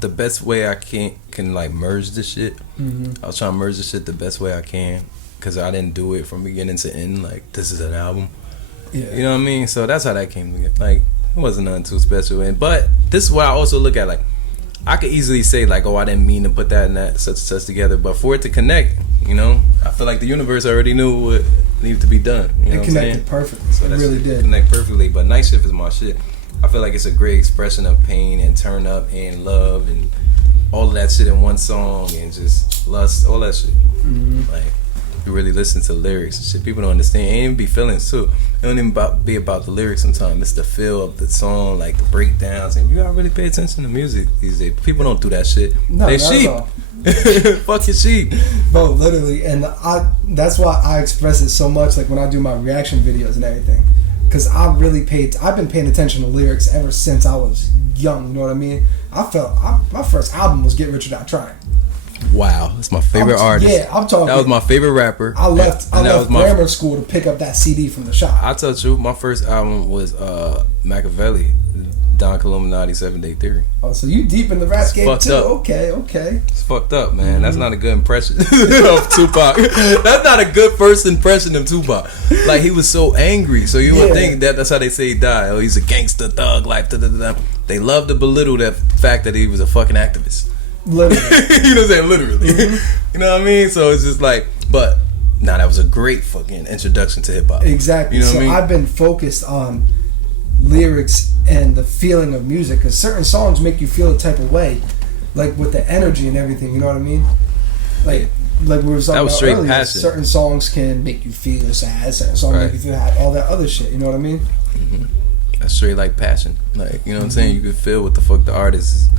the best way I can like merge this shit. Mm-hmm. I was trying to merge this shit the best way I can, because I didn't do it from beginning to end. Like, this is an album. Yeah. You know what I mean? So that's how that came together. Like, it wasn't nothing too special. But this is what I also look at. Like, I could easily say, like, oh, I didn't mean to put that and that such and such together. But for it to connect, you know, I feel like the universe already knew what needed to be done. You know it connected perfectly. So it really did. Connect perfectly. But Night Shift is my shit. I feel like it's a great expression of pain and turn up and love and all of that shit in one song, and just lust, all that shit. Mm-hmm. Like, you really listen to the lyrics and shit, people don't understand. It ain't even be feelings too. It don't even be about the lyrics sometimes. It's the feel of the song, like the breakdowns, and you gotta really pay attention to music these days. People don't do that shit. No, they sheep. Fuck your sheep. Bro, literally. And that's why I express it so much, like when I do my reaction videos and everything. Because I've been paying attention to lyrics ever since I was young, you know what I mean? My first album was Get Rich or Die Trying. Wow, that's my favorite artist. Yeah, I'm talking. That was my favorite rapper. I left grammar school to pick up that CD from the shop. I'll tell you, my first album was Machiavelli, Don Illuminati 7-Day Theory. Oh, so you deep in the rap game too? Up. Okay. It's fucked up, man. Mm-hmm. That's not a good impression of Tupac. That's not a good first impression of Tupac. Like, he was so angry, so you would think that's how they say he died. Oh, he's a gangster, thug life. They love to belittle that fact that he was a fucking activist. Literally. You know what I'm saying? Literally. Mm-hmm. You know what I mean? So it's just like, but that was a great fucking introduction to hip hop. Exactly. You know what I mean? I've been focused on lyrics and the feeling of music, because certain songs make you feel a type of way, like with the energy and everything. You know what I mean? Like we were talking about earlier. Passion. Certain songs can make you feel sad. Certain songs make you feel happy. All that other shit. You know what I mean? Mm-hmm. That's straight like passion. Like, you know what I'm saying? You can feel what the fuck the artist is.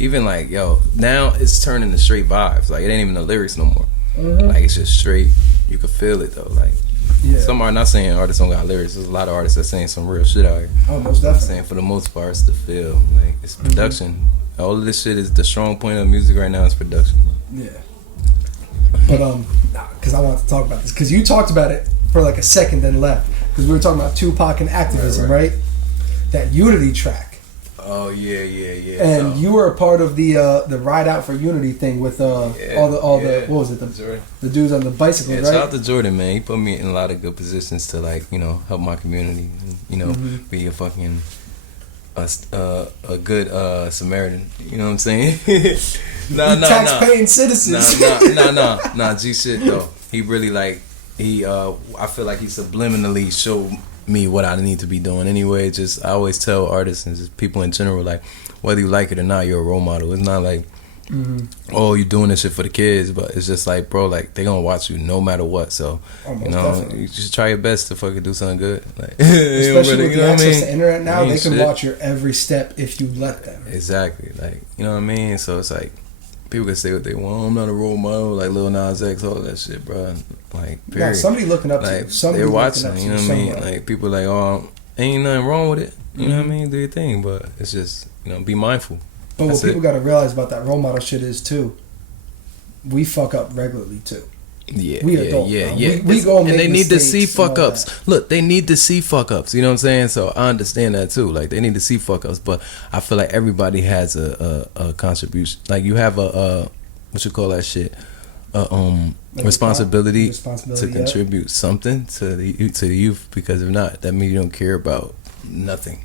Even like, yo, now it's turning to straight vibes. Like, it ain't even the lyrics no more. Mm-hmm. Like, it's just straight. You can feel it though. Like, some are not saying artists don't got lyrics. There's a lot of artists that saying some real shit out here. Oh, most definitely. I'm saying for the most part, it's the feel. Like, it's production. Mm-hmm. All of this shit is the strong point of music right now is production. Yeah. But because I wanted to talk about this, because you talked about it for like a second, then left. because we were talking about Tupac and activism, right? That Unity track. Oh yeah. And you were a part of the Ride Out for Unity thing with all the what was it, the dudes on the bicycle, right? Shout out to Jordan, man. He put me in a lot of good positions to help my community, be a fucking a good Samaritan. You know what I'm saying? Tax-paying citizens. Nah. G shit though. He really I feel like he subliminally showed me what I need to be doing anyway. Just I always tell artists and just people in general, like, whether you like it or not, you're a role model. It's not like oh, you're doing this shit for the kids, but it's just like, bro, like, they gonna watch you no matter what. So definitely. You just try your best to fucking do something good, like, especially with the access to the internet now, they can watch your every step if you let them. Exactly, like, you know what I mean. So it's like, people can say what they want. I'm not a role model, like Lil Nas X, all that shit, bro. Like, period. Yeah, somebody looking up to you. Somebody they're watching, you know what I mean? Somewhere. Like, people like, oh, ain't nothing wrong with it. You know what I mean? Do your thing, but it's just, be mindful. But what people got to realize about that role model shit is, too, we fuck up regularly, too. Yeah, we adults, we go and they need to see fuck ups. Look, they need to see fuck ups. You know what I'm saying? So I understand that too. Like, they need to see fuck ups, but I feel like everybody has a contribution. Like, you have a what you call that shit? Responsibility to contribute something to the youth. Because if not, that means you don't care about nothing.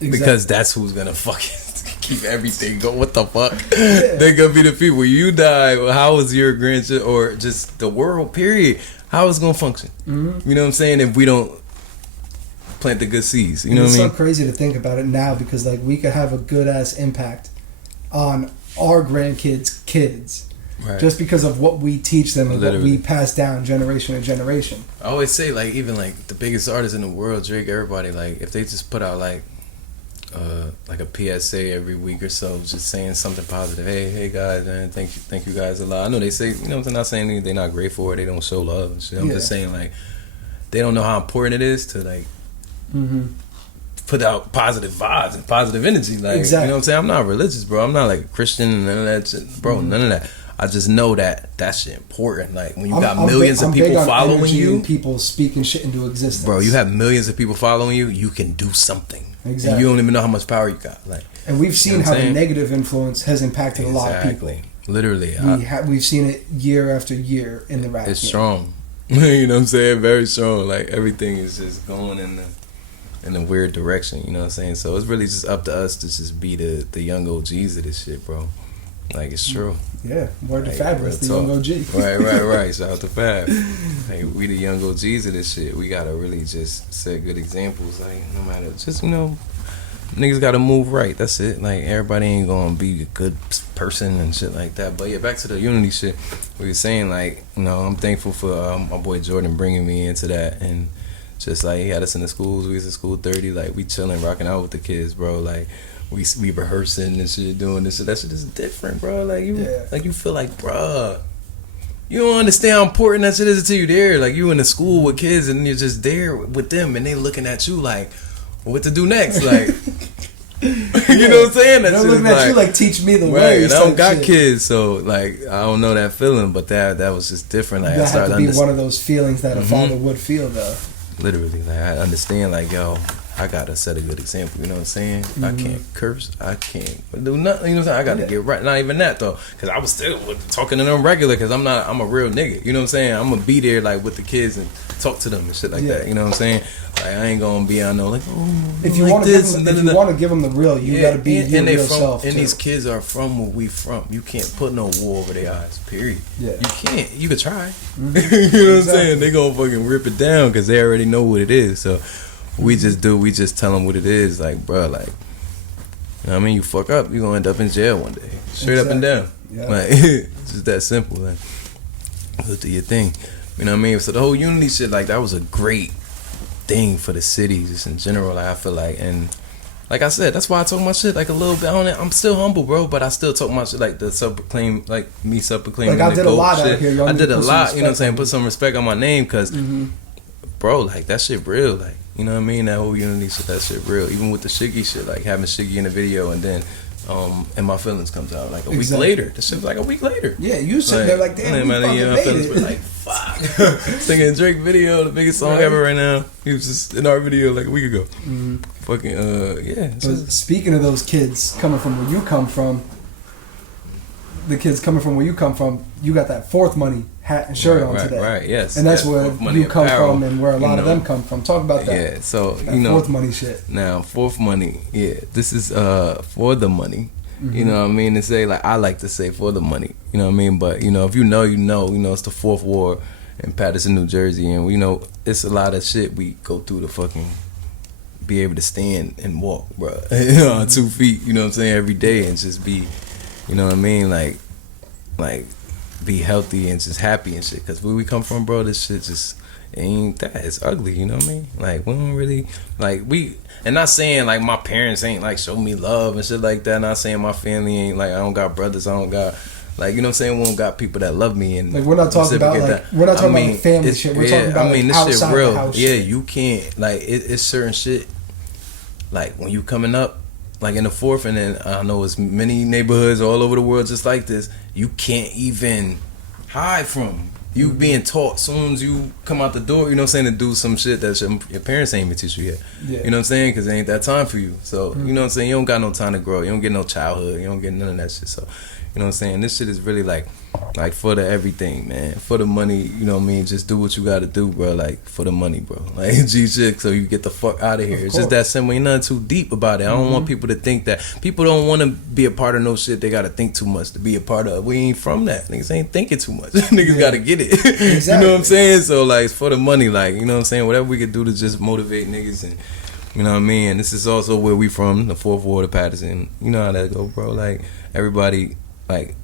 Exactly. Because that's who's gonna fucking keep everything going. What the fuck? Yeah. They're gonna be the people. You die, how is your grandchildren or just the world, period, how is it gonna function? Mm-hmm. You know what I'm saying? If we don't plant the good seeds. You know what I mean? It's so crazy to think about it now, because like, we could have a good ass impact on our grandkids' kids. Right. Just because of what we teach them and what we pass down generation to generation. I always say, like, even like the biggest artists in the world, Drake, everybody, like, if they just put out like a PSA every week or so, just saying something positive. Hey guys, man, thank you guys a lot. I know they say, they're not saying they're not grateful or they don't show love and shit. I'm just saying, like, they don't know how important it is to like put out positive vibes and positive energy. Like, you know what I'm saying? I'm not religious, bro. I'm not like Christian and none of that shit, bro. None of that. I just know that shit important. Like, when you got millions of people following you, and people speaking shit into existence, bro. You have millions of people following you. You can do something. Exactly. And you don't even know how much power you got. Like, and we've seen how the negative influence has impacted a lot of people. Literally, we've seen it year after year in the rap. It's strong. You know what I'm saying? Very strong. Like, everything is just going in a weird direction. You know what I'm saying? So it's really just up to us to just be the young OGs of this shit, bro. Like, it's true. Yeah, word to Fabulous, the young OG. Right. Shout out to Fab. Like, we the young OGs of this shit. We gotta really just set good examples. Like, no matter, just, niggas gotta move right. That's it. Like, everybody ain't gonna be a good person and shit like that. But yeah, back to the unity shit. We were saying, like, I'm thankful for my boy Jordan bringing me into that, and just like, he had us in the schools. We was in school 30. Like, we chilling, rocking out with the kids, bro. Like, we rehearsing and shit, doing this shit. That shit is different, bro. Like, you feel like, bro, you don't understand how important that shit is until you there. Like, you in the school with kids and you're just there with them and they looking at you like, what to do next? Like, you know what I'm saying? That they're looking at you like, teach me the way. And I don't got kids, so like, I don't know that feeling, but that was just different. Like, that had to be one of those feelings that a father would feel, though. Literally, like, I understand, like, yo, I gotta set a good example, you know what I'm saying? I can't curse, I can't do nothing, you know what I'm saying? I gotta get right. Not even that though, because I was still talking to them regular, because I'm a real nigga, you know what I'm saying? I'm gonna be there like with the kids and talk to them and shit like that, you know what I'm saying? Like, I ain't gonna be, I know, like, if you want to give them the real, you gotta be your real self. And these kids are from where we from. You can't put no wool over their eyes, period. Yeah. You can't. You could try. You know what I'm saying? They gonna fucking rip it down because they already know what it is. So we just tell them what it is. Like, bro, like, you know what I mean? You fuck up, you gonna end up in jail one day. Straight up and down. Yeah. Like, it's just that simple. Like, go do your thing. You know what I mean? So the whole unity shit, like, that was a great thing for the city, just in general. Like, I feel like, and like I said, that's why I talk my shit like a little bit on it. I'm still humble, bro, but I still talk my shit like the self-proclaim, like me self-proclaiming. Like, I did a lot out here. I did a lot, you know what I'm saying? Put some respect on my name, because, bro, like, that shit real. Like, you know what I mean? That whole unity shit, that shit real. Even with the Shiggy shit, like having Shiggy in the video and then And My Feelings comes out like a week later. This shit was like a week later. Yeah, you sitting there like, damn, we fucking made it. But like, fuck. Singing Drake video, the biggest song ever right now. He was just in our video like a week ago. Mm-hmm. Fucking yeah. But speaking of those kids coming from where you come from, the kids coming from where you come from, you got that Fourth Money hat and shirt on today. Right, yes. And that's where you come from and where a lot of them come from. Talk about that. Yeah, so that Fourth Money shit. Now, Fourth Money, yeah. This is for the money. Mm-hmm. You know what I mean? To say, like, I like to say for the money. You know what I mean? But, you know, if you know, you know. You know, it's the Fourth Ward in Patterson, New Jersey. And, you know, it's a lot of shit we go through to fucking be able to stand and walk, bro. On 2 feet, you know what I'm saying? Every day and just be, you know what I mean? Like be healthy and just happy and shit. Because where we come from, bro, this shit just ain't that. It's ugly, you know what I mean? Like, we don't really, like, and not saying, like, my parents ain't, like, show me love and shit like that. Not saying my family ain't, like, I don't got brothers, I don't got, like, you know what I'm saying? We don't got people that love me. And like, we're not talking about, like, that. We're not talking about family shit. We're talking about, this outside shit real. the house yeah, shit. you can't, like, it's certain shit, like, when you coming up, like in the Fourth, and then I know it's many neighborhoods all over the world just like this, you can't even hide from. You being taught soon as you come out the door, you know what I'm saying, to do some shit that your parents ain't even teach you yet. Yeah. You know what I'm saying? Because it ain't that time for you. So, you know what I'm saying? You don't got no time to grow. You don't get no childhood. You don't get none of that shit. So, you know what I'm saying? This shit is really like for the everything, man. For the money, you know what I mean? Just do what you got to do, bro. Like, for the money, bro. Like, G-Chick, so you get the fuck out of here. It's just that simple. Ain't nothing too deep about it. I don't want people to think that. People don't want to be a part of no shit they got to think too much to be a part of. We ain't from that. Niggas ain't thinking too much. Niggas got to get it. Exactly. You know what I'm saying? So, like, it's for the money. Like, you know what I'm saying? Whatever we could do to just motivate niggas and, you know what I mean? And this is also where we from, the Fourth Ward of Patterson. You know how that go, bro. Like, everybody, like,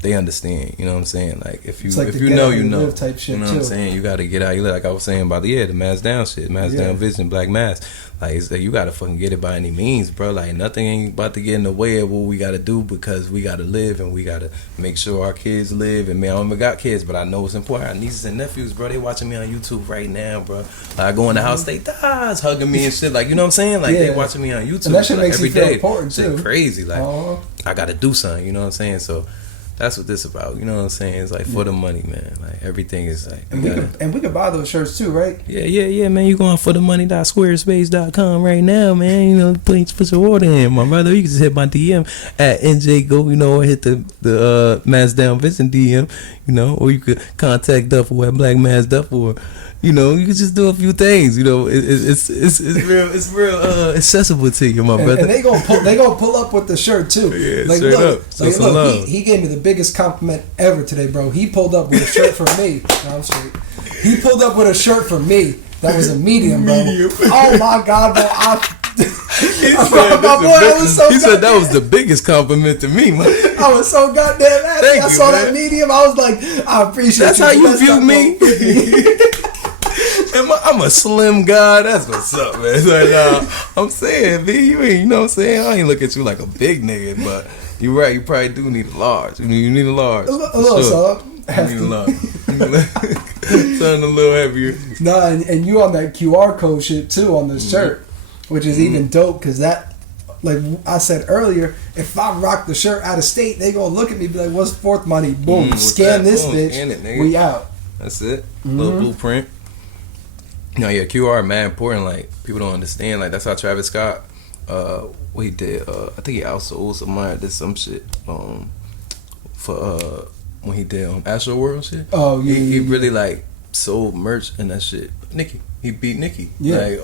they understand, you know what I'm saying? Like, if you know, you know. Type shit, you know what I'm saying? You got to get out. Like I was saying about the mask down shit, mask down vision, black mask. Like, it's like, you got to fucking get it by any means, bro. Like, nothing ain't about to get in the way of what we got to do, because we got to live and we got to make sure our kids live. And, man, I don't even got kids, but I know it's important. Our nieces and nephews, bro, they watching me on YouTube right now, bro. Like, I go in the house, they hugging me and shit. Like, you know what I'm saying? Like, they watching me on YouTube. And that shit makes every you feel day. important, too. Shit crazy. Like, I got to do something, you know what I'm saying? So, that's what this about, you know what I'm saying? It's like for the money, man. Like, everything is like, and we could buy those shirts too, right? Yeah, man. You going for the money.squarespace.com right now, man. You know, please put your order in, my brother. You can just hit my DM at NJGo, you know, or hit the Mask Down Vision DM, you know, or you could contact Duffel at Black Mask Duffel, or, you know, you can just do a few things. You know, it's real accessible to you, my brother. And they gonna pull up with the shirt too. Yeah, like, straight look, up. So like, look, he gave me the biggest compliment ever today, bro. He pulled up with a shirt for me. No, I'm straight. He pulled up with a shirt for me that was a medium, bro. Oh my god, bro! He said that was the biggest compliment to me, man. I was so goddamn happy. I saw that medium. I was like, I appreciate That's you. That's how you view me? I'm a slim guy. That's what's up, man. It's like, I'm saying, B, you know what I'm saying? I ain't look at you like a big nigga, but you're right. You probably do need a large. You need a large. A little something. You need a large. Something a little heavier. Nah, and you on that QR code shit too on the shirt, which is even dope, because that, like I said earlier, if I rock the shirt out of state, they gonna look at me and be like, "What's Fourth Money?" Boom, scan this bitch. Scan it, nigga. We out. That's it. Little blueprint. No, yeah, QR, man, important. Like, people don't understand. Like, that's how Travis Scott, what he did. I think he outsold somebody, did some shit for when he did Astro World shit. Oh yeah, he really like sold merch and that shit. He beat Nicki. Yeah. Like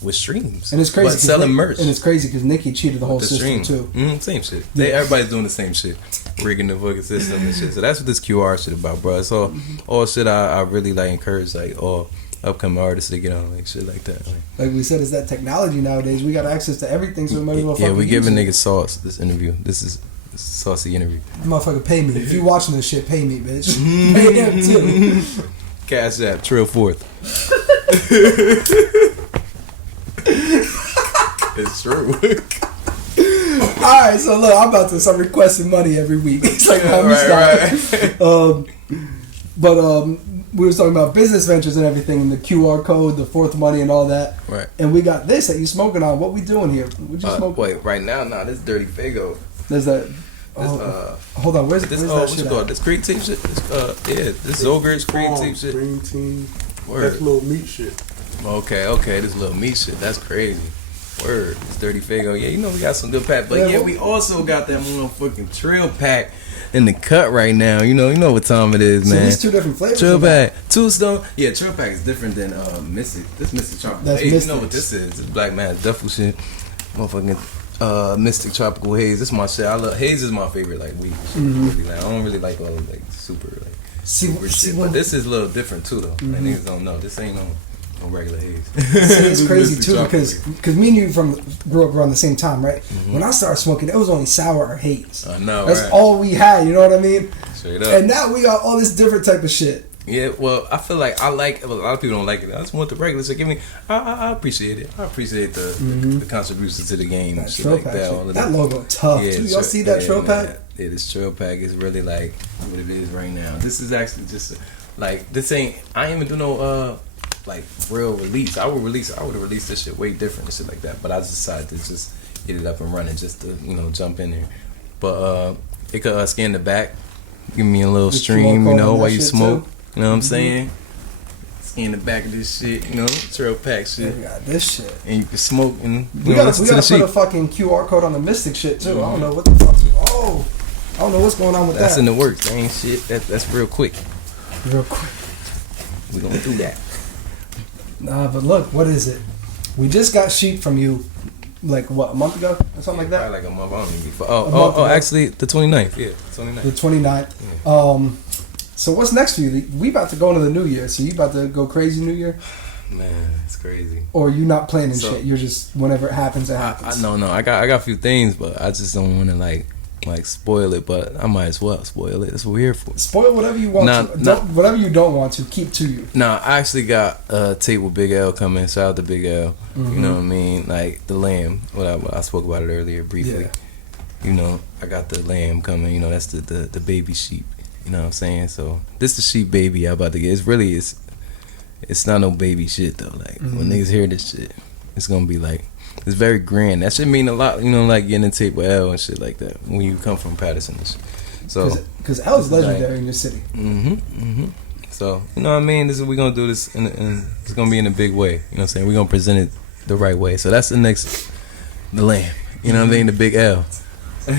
with streams. And it's crazy, but selling merch. And it's crazy because Nicki cheated the whole system too. Same shit. Everybody's doing the same shit, rigging the fucking system and shit. So that's what this QR shit about, bro. It's all shit I really like encourage, like, all upcoming artists to get on, like, shit like that. Like we said, it's that technology nowadays. We got access to everything, so we might as well fucking we giving niggas sauce this interview. This is a saucy interview. Motherfucker, pay me. If you watching this shit, pay me, bitch. Pay them too. Cash App, Trill 4th. It's true. Alright, so look, I'm about to start requesting money every week. It's like, right. We were talking about business ventures and everything, and the QR code, the Fourth Money, and all that. Right. And we got this that you smoking on. What we doing here? What you smoking? Wait, right now, this Dirty Fago. There's that. Hold on, where's this? that What shit you call at? it? This cream tape shit. This Zolger's cream tape shit. Green tea. Word. That's little meat shit. Okay, this little meat shit. That's crazy. Word. It's Dirty Fago. Yeah, you know we got some good pack, but yeah, we also got that motherfucking Trill pack in the cut right now. You know what time it is, So man. there's two different flavors. Trill pack, two stone. Yeah, Trill pack is different than Mystic. This Mystic Tropical That's Haze. Mystic. You know what this is? It's Black Man's Duffel shit. Motherfucking Mystic Tropical Haze. This is my shit. I love Haze is my favorite like weed. Really, like, I don't really like all the like super like super shit. But this is a little different too though. Like, niggas don't know. This ain't no regular haze. It's crazy too because me and you grew up around the same time, right? When I started smoking, it was only sour or haze. I know. That's right? all we had. You know what I mean? Straight up. And now we got all this different type of shit. Yeah, well, I feel like a lot of people don't like it. I just want the regular. So give me, I appreciate it. I appreciate the contributions to the game. That And shit Trill like pack that. shit. All of That logo tough too. Y'all see that Trill pack? Yeah, this Trill pack is really like what it is right now. This is actually just like this ain't. I ain't even do no like real release. I would have released this shit way different and shit like that. But I just decided to just get it up and running just to jump in there. But it could scan the back, give me a little stream, while you smoke. Too. You know what I'm saying? Scan the back of this shit, Trill pack shit. We got this shit. And you can smoke and we gotta listen to the put sheep. a fucking QR code on the Mystic shit too. I don't know what the fuck. I don't know what's going on with That's that. in the works. That ain't shit. That's real quick. Real quick. We gonna do that. Nah, but look, what is it? We just got sheep from you, like what, a month ago or something like that? Probably like a month. I don't even. month ago. Actually, the 29th. Yeah, 29th. The 29th. So what's next for you? We about to go into the new year. So you about to go crazy new year? Man, it's crazy. Or you not planning So- shit? You're just whenever it happens, it happens. No. I got a few things, but I just don't want to like spoil it. But I might as well spoil it. That's what we're here for. Spoil whatever you want to. Whatever you don't want to, keep to you. Nah, I actually got a tape with Big L coming. Shout out to Big L. You know what I mean? Like the lamb. What I spoke about it earlier briefly. Yeah. I got the lamb coming. That's the baby sheep. You know what I'm saying? So this the sheep baby I'm about to get. It's not no baby shit though. Like when niggas hear this shit, it's gonna be like it's very grand. That should mean a lot. Like getting a tape with L and shit like that when you come from Patterson and shit. So because L is legendary in your city. So you know what I mean? We gonna do this and it's gonna be in a big way. You know what I'm saying? We gonna present it the right way. So that's the lamb. You know what I mean? The big L. And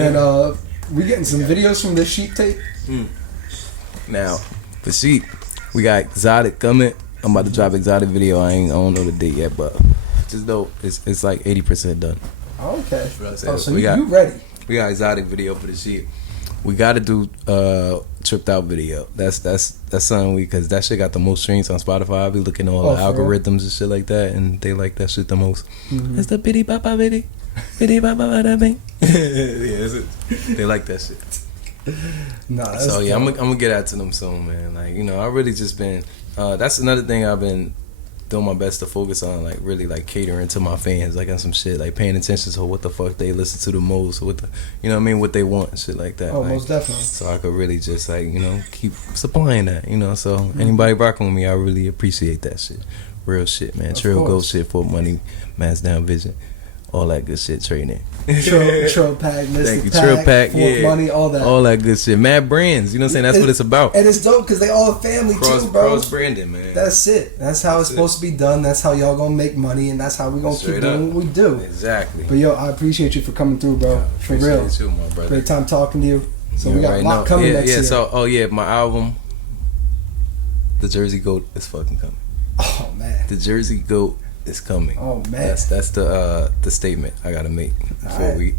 then we getting some videos from this sheep tape. Now, for sheep, we got Exotic coming. I'm about to drop Exotic video. I don't know the date yet, but just dope. It's like 80% done. Okay. So We got- you ready? We got Exotic video for the sheep. We got to do Tripped Out video. That's something because that shit got the most streams on Spotify. I be looking at all the for real? algorithms and shit like that, and they like that shit the most. It's the bitty bapa bitty. Bitty bapa bada bing. They like that shit. Nah. So yeah, I'm gonna get out to them soon, man. Like I really just been. That's another thing I've been doing my best to focus on, like really like catering to my fans, like on some shit, like paying attention to what the fuck they listen to the most, what what they want, shit like that. Oh, like, most definitely. So I could really just like keep supplying that, So anybody rocking with me, I really appreciate that shit. Real shit, man. Trill Goat shit for money, Mass Down Vision. All that good shit, trading. Trill pack, Mystic Thank you. pack, Trill pack, Fork money, all that. All that good shit. Mad brands, you know what I'm saying? That's what it's about. And it's dope because they all family too, bro. Cross branding, man. That's it. That's how it's supposed to be done. That's how y'all gonna make money, and that's how we gonna keep doing what we do. Exactly. But yo, I appreciate you for coming through, bro. For real. You too, my brother. Great time talking to you. So we got a lot coming next year. So my album, The Jersey Goat, is fucking coming. Oh man. The Jersey Goat is coming. Oh man. That's the statement I gotta make before we.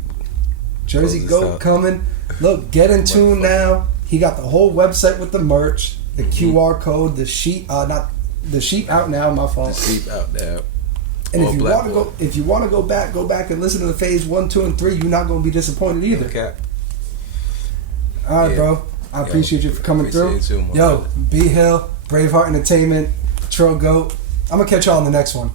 Jersey close this Goat out. coming. Look, get in tune now. He got the whole website with the merch, the QR code, the sheep. Not the sheep out now. My fault. The sheep out there. And All black boy. if you want to go back and listen to the phase 1, 2, and 3. You're not gonna be disappointed either. Okay. All right, Yeah. bro. I appreciate you for coming through. Appreciate you, my Yo, brother. B Hill, BraveHeartEnt, Trill Goat. I'm gonna catch y'all on the next one.